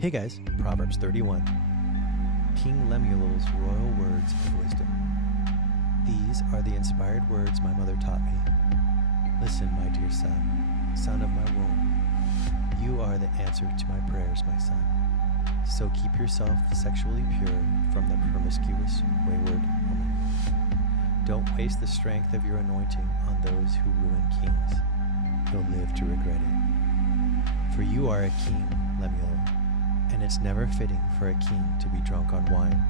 Hey guys, Proverbs 31. King Lemuel's royal words of wisdom. These are the inspired words my mother taught me. Listen, my dear son, son of my womb. You are the answer to my prayers, my son. So keep yourself sexually pure from the promiscuous, wayward woman. Don't waste the strength of your anointing on those who ruin kings. You'll live to regret it. For you are a king, Lemuel, and it's never fitting for a king to be drunk on wine,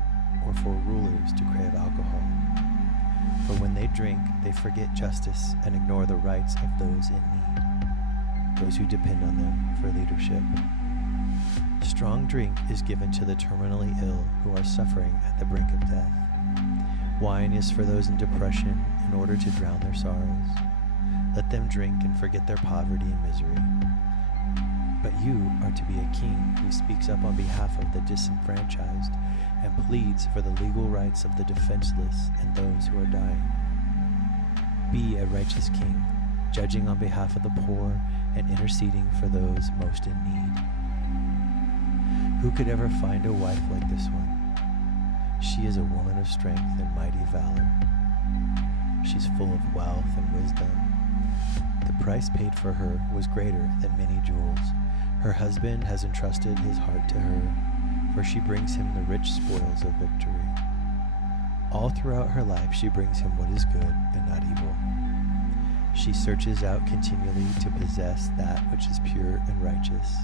or for rulers to crave alcohol. For when they drink, they forget justice and ignore the rights of those in need, those who depend on them for leadership. Strong drink is given to the terminally ill who are suffering at the brink of death. Wine is for those in depression in order to drown their sorrows. Let them drink and forget their poverty and misery. But you are to be a king who speaks up on behalf of the disenfranchised and pleads for the legal rights of the defenseless and those who are dying. Be a righteous king, judging on behalf of the poor and interceding for those most in need. Who could ever find a wife like this one? She is a woman of strength and mighty valor. She's full of wealth and wisdom. The price paid for her was greater than many jewels. Her husband has entrusted his heart to her, for she brings him the rich spoils of victory. All throughout her life she brings him what is good and not evil. She searches out continually to possess that which is pure and righteous.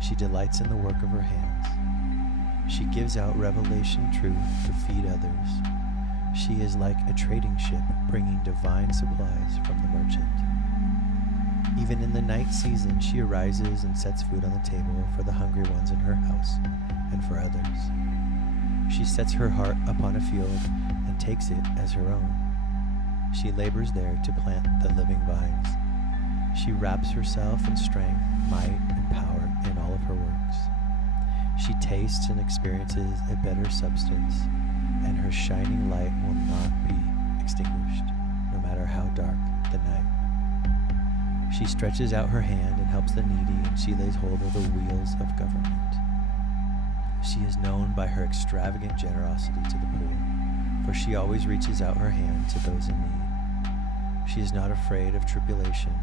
She delights in the work of her hands. She gives out revelation truth to feed others. She is like a trading ship bringing divine supplies from the merchant. Even in the night season, she arises and sets food on the table for the hungry ones in her house and for others. She sets her heart upon a field and takes it as her own. She labors there to plant the living vines. She wraps herself in strength, might, and power in all of her works. She tastes and experiences a better substance, and her shining light will not be extinguished, no matter how dark the night. She stretches out her hand and helps the needy, and she lays hold of the wheels of government. She is known by her extravagant generosity to the poor, for she always reaches out her hand to those in need. She is not afraid of tribulation,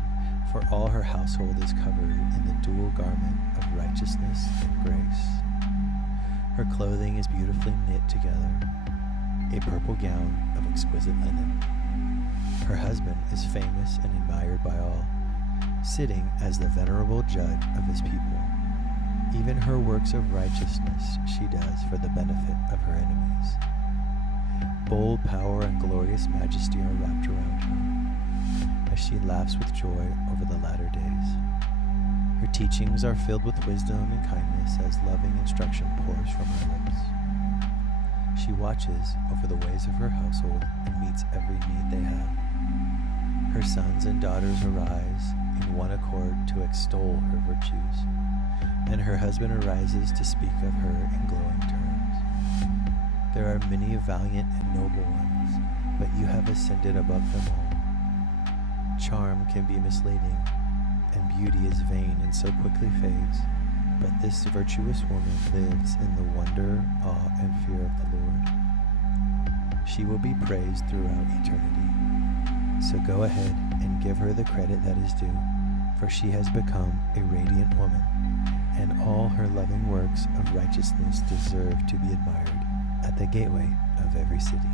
for all her household is covered in the dual garment of righteousness and grace. Her clothing is beautifully knit together, a purple gown of exquisite linen. Her husband is famous and admired by all, sitting as the venerable judge of his people. Even her works of righteousness she does for the benefit of her enemies. Bold power and glorious majesty are wrapped around her, as she laughs with joy over the latter days. Her teachings are filled with wisdom and kindness as loving instruction pours from her lips. She watches over the ways of her household and meets every need they have. Her sons and daughters arise in one accord to extol her virtues, and her husband arises to speak of her in glowing terms. There are many valiant and noble ones, but you have ascended above them all. Charm can be misleading, and beauty is vain and so quickly fades, but this virtuous woman lives in the wonder, awe, and fear of the Lord. She will be praised throughout eternity. So go ahead and give her the credit that is due, for she has become a radiant woman, and all her loving works of righteousness deserve to be admired at the gateway of every city.